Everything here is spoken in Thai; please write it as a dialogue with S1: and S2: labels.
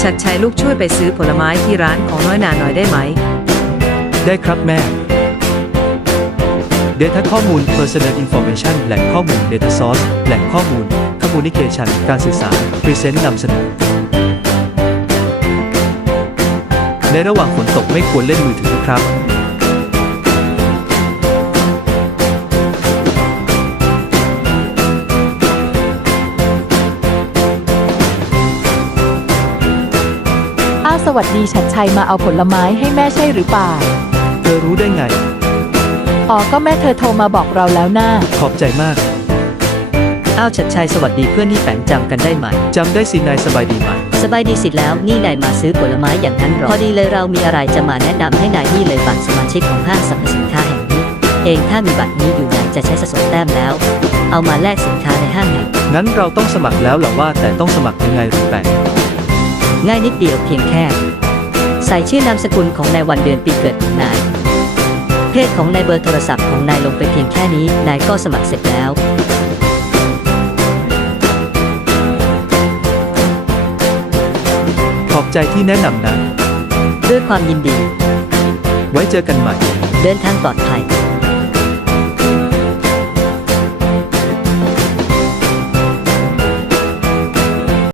S1: ชัดชัยลูกช่วยไปซื้อผลไม้ที่ร้านของน้อยนาหน่อยได้ไหม
S2: ได้ครับแม่ Data ข้อมูล Personal Information แหล่งข้อมูล Data Source แหล่งข้อมูล Communication การสื่อสาร Present นำเสนอ ในระหว่างฝนตกไม่ควรเล่นมือถือนะครับ
S3: สวัสดีชัดชัยมาเอาผลไม้ให้แม่ใช่หรือเปล่า
S2: เธอรู้ได้ไง
S3: อ๋อก็แม่เธอโทรมาบอกเราแล้วน่า
S2: ขอบใจมาก
S4: อ้าวชัดชัยสวัสดีเพื่อนนี่แฝงจำกันได้ไหม
S2: จำได้สินายสบายดีไหม
S4: สบายดีสิแล้วนี่นายมาซื้อผลไม้อย่างนั้นหรอพอดีเลยเรามีอะไรจะมาแนะนำให้นายนี่เลยบัตรสมาชิกของห้างสรรพสินค้าแห่งนี้ เองถ้ามีบัตรนี้อยู่นายจะใช้สะสมแต้มแล้ว เอามาแลกสินค้าในห้างไง
S2: งั้นเราต้องสมัครแล้วเหรอว่าแต่ต้องสมัครยังไงหรือแปลก
S4: ง่ายนิดเดียวเพียงแค่ ใส่ชื่อนามสกุลของนายวันเดือนปีเกิดของนาย เพศของนายเบอร์โทรศัพท์ของนายลงไปเพียงแค่นี้นายก็สมัครเสร็จแล้ว
S2: ขอบใจที่แนะนำนะ
S4: ด้วยความยินดี
S2: ไว้เจอกันใหม่
S4: เดินทางปลอดภัย